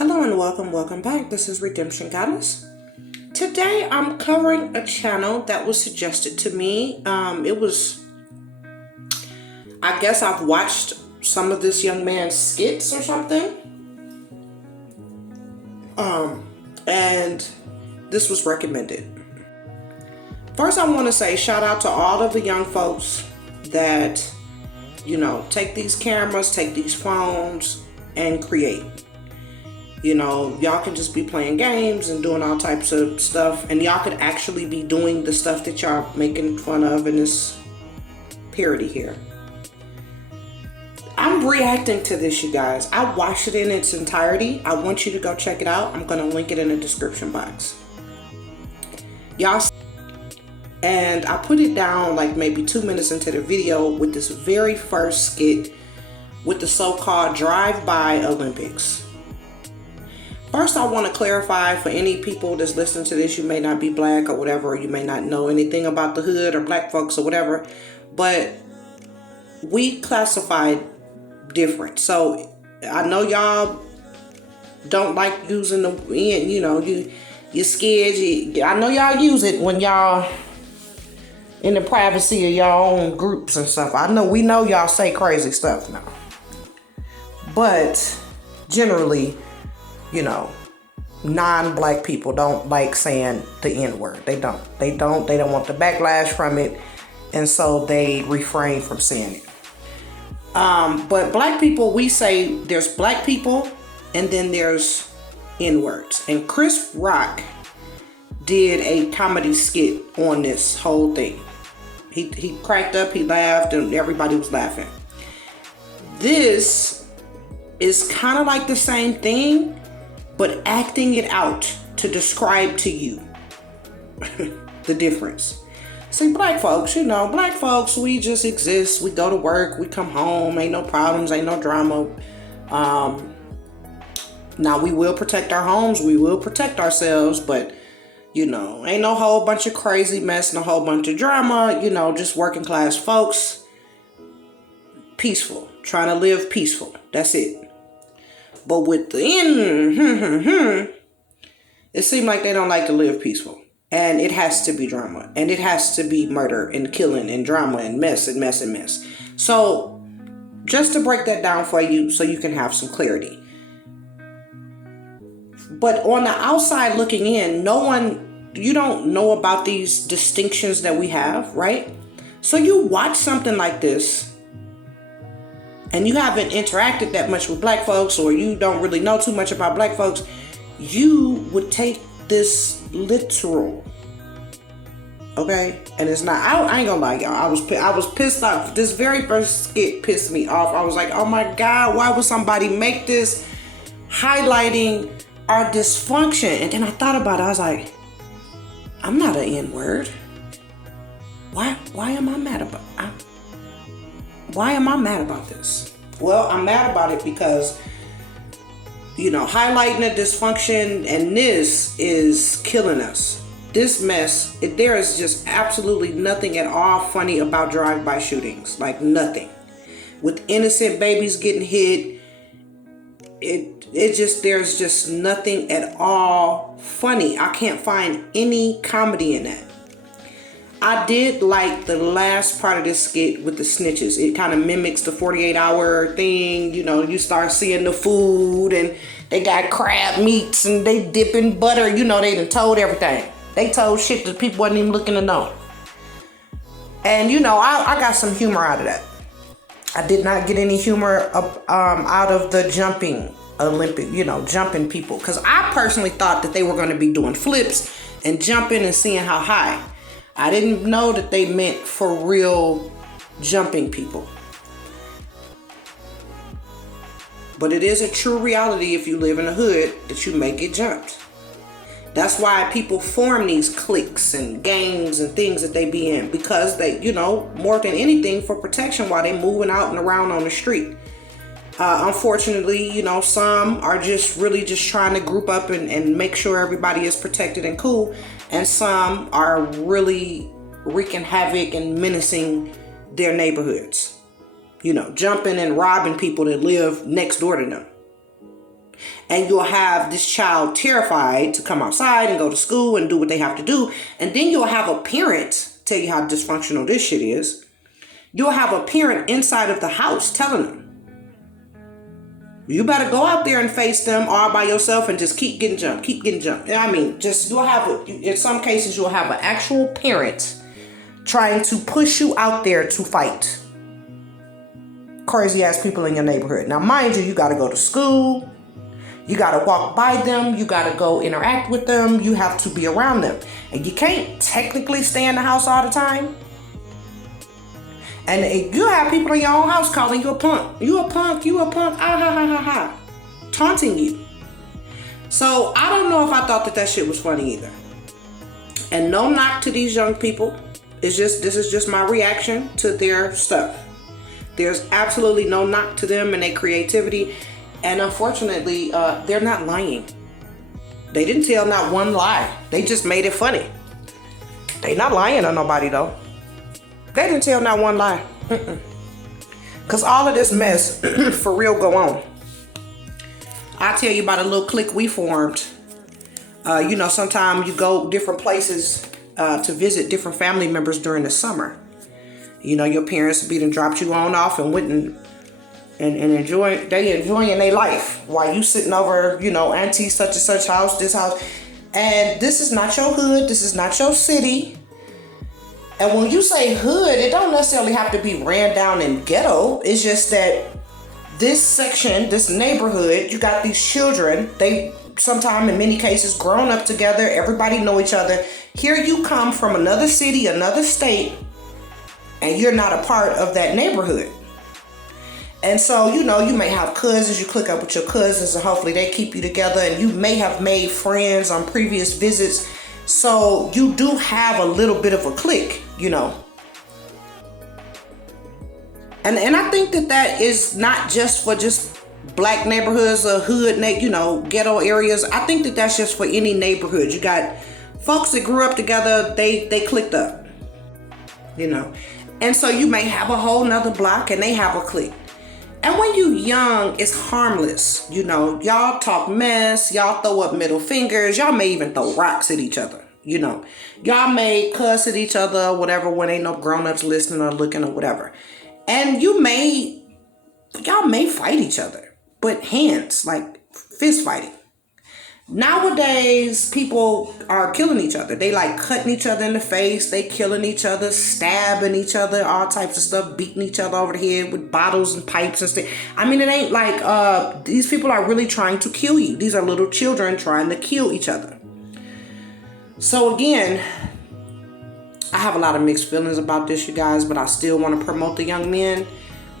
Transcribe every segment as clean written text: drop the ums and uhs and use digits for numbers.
Hello and welcome back. This is Redemption Goddess. Today I'm covering a channel that was suggested to me. I guess I've watched some of this young man's skits or something. And this was recommended. First, I want to say shout out to all of the young folks that, take these cameras, take these phones, and create. Y'all can just be playing games and doing all types of stuff, and y'all could actually be doing the stuff that y'all making fun of in this parody here. I'm reacting to this, you guys. I watched it in its entirety. I want you to go check it out. I'm going to link it in the description box. Y'all, and I put it down like maybe 2 minutes into the video with this very first skit with the so-called drive-by Olympics. First, I want to clarify for any people that's listening to this, you may not be black or whatever, or you may not know anything about the hood or black folks or whatever, but we classified different. So I know y'all don't like using the, you're scared. I know y'all use it when y'all in the privacy of y'all own groups and stuff. We know y'all say crazy stuff now. But generally, non-black people don't like saying the N-word. They don't want the backlash from it, and so they refrain from saying it. But black people, we say there's black people and then there's N-words. And Chris Rock did a comedy skit on this whole thing. He cracked up, he laughed, and everybody was laughing. This is kind of like the same thing, but acting it out to describe to you the difference. See, black folks, we just exist. We go to work, we come home, ain't no problems, ain't no drama. Now we will protect our homes, we will protect ourselves, but ain't no whole bunch of crazy mess and a whole bunch of drama, just working class folks. Peaceful, trying to live peaceful. That's it. But with the it seems like they don't like to live peaceful. And it has to be drama. And it has to be murder and killing and drama and mess and mess and mess. So just to break that down for you so you can have some clarity. But on the outside looking in, you don't know about these distinctions that we have, right? So you watch something like this, and you haven't interacted that much with black folks, or you don't really know too much about black folks, you would take this literal. Okay? And it's not, I ain't gonna lie, y'all. I was pissed off. This very first skit pissed me off. I was like, oh my God, why would somebody make this highlighting our dysfunction? And then I thought about it. I was like, I'm not an N-word. Why am I mad about it? Why am I mad about this? Well, I'm mad about it because, highlighting the dysfunction, and this is killing us. This mess, there is just absolutely nothing at all funny about drive-by shootings. Like nothing. With innocent babies getting hit, there's just nothing at all funny. I can't find any comedy in that. I did like the last part of this skit with the snitches. It kind of mimics the 48-hour thing. You start seeing the food, and they got crab meats, and they dip in butter. They done told everything. They told shit that people wasn't even looking to know. And, I got some humor out of that. I did not get any humor out of the jumping Olympic, jumping people. Because I personally thought that they were going to be doing flips and jumping and seeing how high. I didn't know that they meant for real jumping people. But it is a true reality if you live in a hood that you may get jumped. That's why people form these cliques and gangs and things that they be in. Because they, more than anything for protection while they moving out and around on the street. Unfortunately, some are just really just trying to group up and make sure everybody is protected and cool. And some are really wreaking havoc and menacing their neighborhoods. Jumping and robbing people that live next door to them. And you'll have this child terrified to come outside and go to school and do what they have to do. And then you'll have a parent tell you how dysfunctional this shit is. You'll have a parent inside of the house telling them, you better go out there and face them all by yourself and just keep getting jumped, keep getting jumped. I mean, just you'll have, in some cases, you'll have an actual parent trying to push you out there to fight crazy ass people in your neighborhood. Now, mind you, you got to go to school. You got to walk by them. You got to go interact with them. You have to be around them. And you can't technically stay in the house all the time. And you have people in your own house calling you a punk. You a punk, you a punk, ah, ha, ha, ha, ha. Taunting you. So I don't know if I thought that shit was funny either. And no knock to these young people. This is just my reaction to their stuff. There's absolutely no knock to them and their creativity. And unfortunately, they're not lying. They didn't tell not one lie. They just made it funny. They not lying on nobody though. They didn't tell not one lie. Because all of this mess for real go on. I'll tell you about a little clique we formed. You know, sometimes you go different places to visit different family members during the summer. You know, your parents be done dropped you on off and went and enjoying their life while you sitting over, you know, auntie such and such house, this house. And this is not your hood. This is not your city. And when you say hood, it don't necessarily have to be ran down and ghetto. It's just that this section, this neighborhood, you got these children. They sometimes, in many cases, grown up together. Everybody know each other. Here you come from another city, another state, and you're not a part of that neighborhood. And so, you know, you may have cousins. You click up with your cousins, and hopefully they keep you together. And you may have made friends on previous visits. So you do have a little bit of a clique, you know. And I think that is not just for just black neighborhoods or hood, you know, ghetto areas. I think that that's just for any neighborhood. You got folks that grew up together, they clicked up, you know. And so you may have a whole nother block and they have a clique. And when you young, it's harmless. You know, y'all talk mess, y'all throw up middle fingers, y'all may even throw rocks at each other. You know, y'all may cuss at each other or whatever when ain't no grown-ups listening or looking or whatever. And y'all may fight each other, but hands, like fist fighting. Nowadays, people are killing each other. They like cutting each other in the face. They killing each other, stabbing each other, all types of stuff, beating each other over the head with bottles and pipes and stuff. I mean, it ain't like these people are really trying to kill you. These are little children trying to kill each other. So again, I have a lot of mixed feelings about this, you guys, but I still want to promote the young men.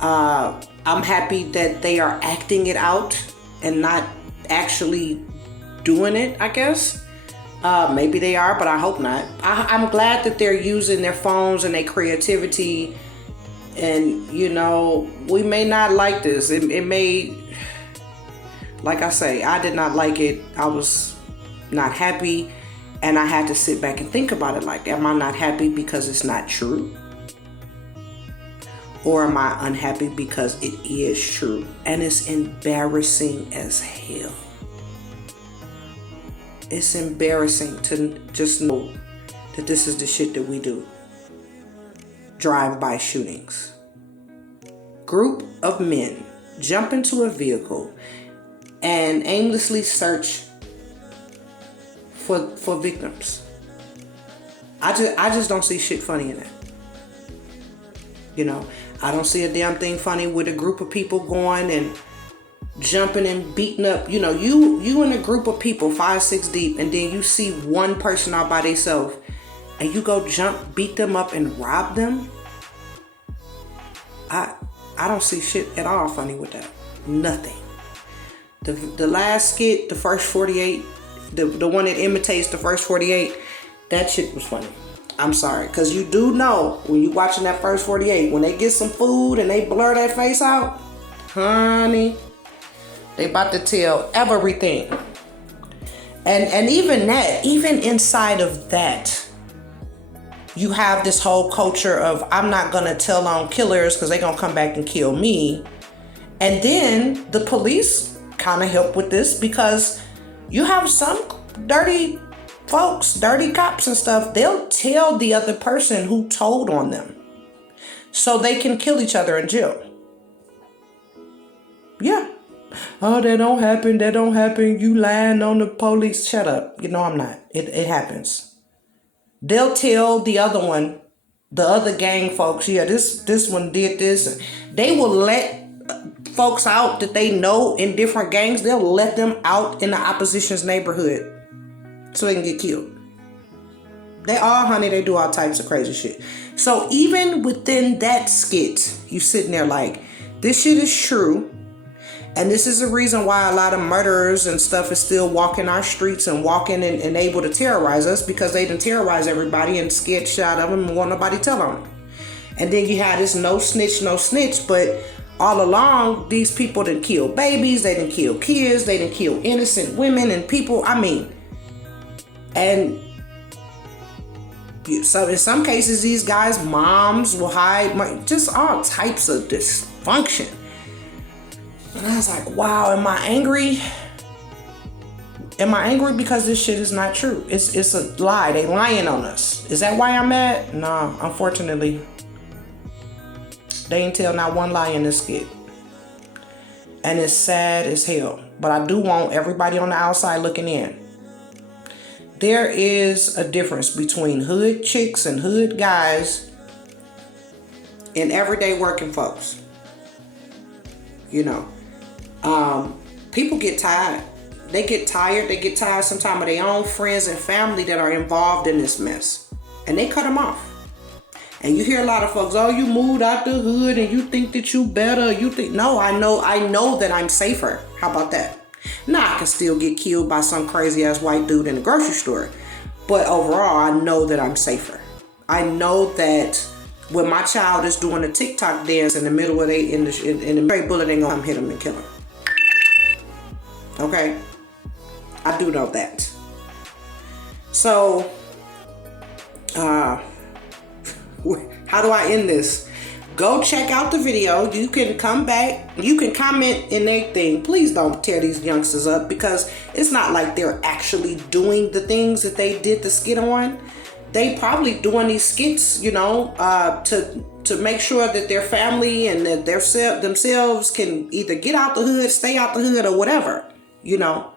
I'm happy that they are acting it out and not actually doing it, I guess. Maybe they are, but I hope not. I'm glad that they're using their phones and their creativity. And, you know, we may not like this. It may, like I say, I did not like it. I was not happy. And I had to sit back and think about it like, am I not happy because it's not true? Or am I unhappy because it is true? And it's embarrassing as hell. It's embarrassing to just know that this is the shit that we do. Drive-by shootings. Group of men jump into a vehicle and aimlessly search for victims. I just don't see shit funny in that. You know, I don't see a damn thing funny with a group of people going and jumping and beating up. You know, you in a group of people 5, 6 deep, and then you see one person out by themselves and you go jump, beat them up and rob them. I don't see shit at all funny with that. Nothing. The last skit, the first 48, the one that imitates the first 48, that shit was funny. I'm sorry, because you do know when you watching that first 48, when they get some food and they blur that face out, honey, they about to tell everything. And even that, even inside of that, you have this whole culture of, I'm not going to tell on killers because they're going to come back and kill me. And then the police kind of help with this, because you have some dirty folks, dirty cops and stuff. They'll tell the other person who told on them so they can kill each other in jail. Yeah. Oh, that don't happen. That don't happen. You lying on the police. Shut up. You know I'm not. It happens. They'll tell the other one, the other gang folks, yeah, this one did this. They will let folks out that they know in different gangs. They'll let them out in the opposition's neighborhood so they can get killed. They do all types of crazy shit. So even within that skit, you sitting there like, this shit is true. And this is the reason why a lot of murderers and stuff is still walking our streets and walking and able to terrorize us, because they didn't terrorize everybody and scared shit out of them and won't nobody tell on them. And then you had this no snitch, but all along, these people didn't kill babies, they didn't kill kids, they didn't kill innocent women and people. I mean, and so in some cases, these guys' moms will hide, just all types of dysfunction. And I was like, wow, am I angry? Am I angry because this shit is not true? It's a lie. They lying on us. Is that why I'm mad? No, unfortunately. They ain't tell not one lie in this skit. And it's sad as hell. But I do want everybody on the outside looking in. There is a difference between hood chicks and hood guys and everyday working folks. You know. People get tired. They get tired sometimes of their own friends and family that are involved in this mess. And they cut them off. And you hear a lot of folks, oh, you moved out the hood and you think that you better. No, I know that I'm safer. How about that? Now I can still get killed by some crazy ass white dude in the grocery store. But overall, I know that I'm safer. I know that when my child is doing a TikTok dance in the middle of in the very bullet ain't gonna hit him and kill him. Okay? I do know that. So, how do I end this? Go check out the video. You can come back. You can comment in anything. Please don't tear these youngsters up, because it's not like they're actually doing the things that they did the skit on. They probably doing these skits, you know, to make sure that their family and that themselves can either get out the hood, stay out the hood, or whatever. You know,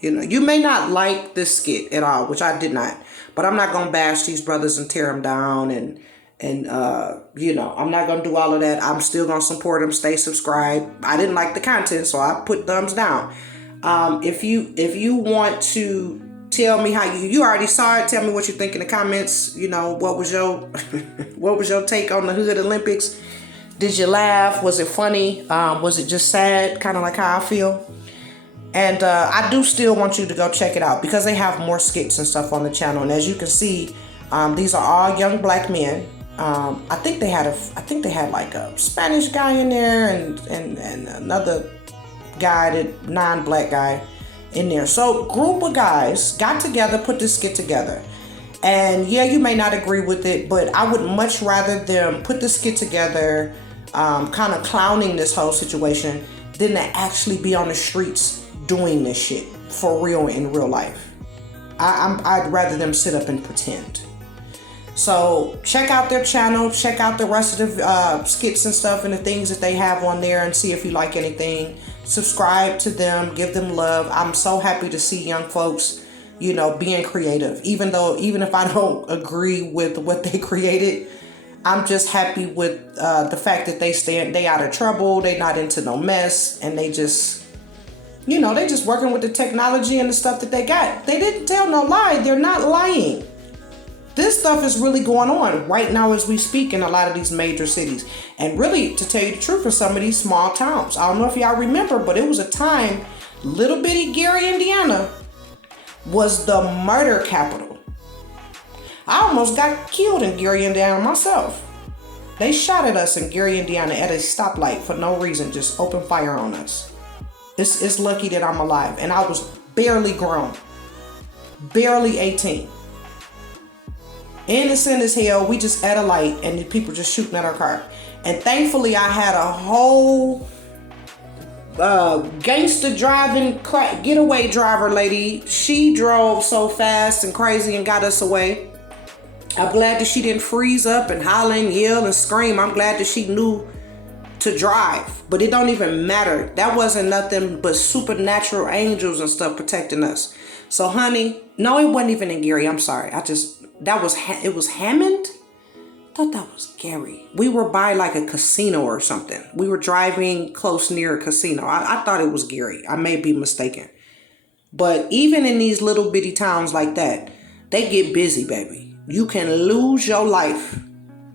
you may not like this skit at all, which I did not, but I'm not gonna bash these brothers and tear them down, and you know, I'm not gonna do all of that. I'm still gonna support them, stay subscribed. I didn't like the content, so I put thumbs down. If you want to tell me how you already saw it, tell me what you think in the comments. You know, what was your take on the Hood Olympics? Did you laugh? Was it funny? Was it just sad? Kind of like how I feel. And I do still want you to go check it out, because they have more skits and stuff on the channel. And as you can see, these are all young black men. I think they had like a Spanish guy in there and another guy, non-black guy in there. So group of guys got together, put this skit together. And yeah, you may not agree with it, but I would much rather them put this skit together, kind of clowning this whole situation, than to actually be on the streets doing this shit for real in real life. I'd rather them sit up and pretend. So check out their channel, check out the rest of the skits and stuff and the things that they have on there, and see if you like anything. Subscribe to them, give them love. I'm so happy to see young folks, you know, being creative. Even if I don't agree with what they created, I'm just happy with the fact that they out of trouble, they not into no mess, and they just, you know, they just working with the technology and the stuff that they got. They didn't tell no lie. They're not lying. This stuff is really going on right now as we speak in a lot of these major cities. And really, to tell you the truth, for some of these small towns. I don't know if y'all remember, but it was a time, little bitty Gary, Indiana was the murder capital. I almost got killed in Gary, Indiana myself. They shot at us in Gary, Indiana at a stoplight for no reason, just opened fire on us. It's lucky that I'm alive. And I was barely grown. Barely 18. Innocent as hell. We just at a light and the people just shooting at our car. And thankfully I had a whole gangster driving getaway driver lady. She drove so fast and crazy and got us away. I'm glad that she didn't freeze up and holler and yell and scream. I'm glad that she knew to drive, but it don't even matter. That wasn't nothing but supernatural angels and stuff protecting us. So honey, no, it wasn't even in Gary. I'm sorry. It was Hammond. I thought that was Gary. We were by like a casino or something. We were driving close near a casino. I thought it was Gary. I may be mistaken. But even in these little bitty towns like that, they get busy, baby. You can lose your life.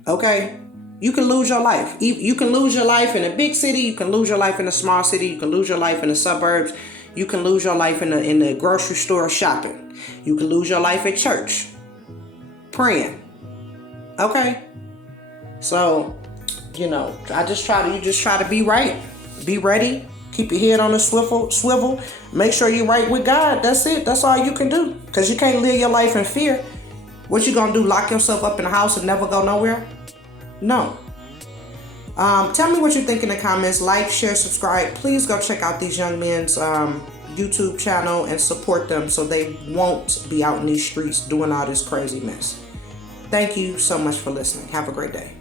Okay? You can lose your life. You can lose your life in a big city. You can lose your life in a small city. You can lose your life in the suburbs. You can lose your life in the grocery store shopping. You can lose your life at church praying. Okay? So, you just try to be right. Be ready. Keep your head on the swivel. Make sure you're right with God. That's it. That's all you can do. Because you can't live your life in fear. What you gonna do? Lock yourself up in the house and never go nowhere? No. Tell me what you think in the comments. Like, share, subscribe. Please go check out these young men's YouTube channel and support them so they won't be out in these streets doing all this crazy mess. Thank you so much for listening. Have a great day.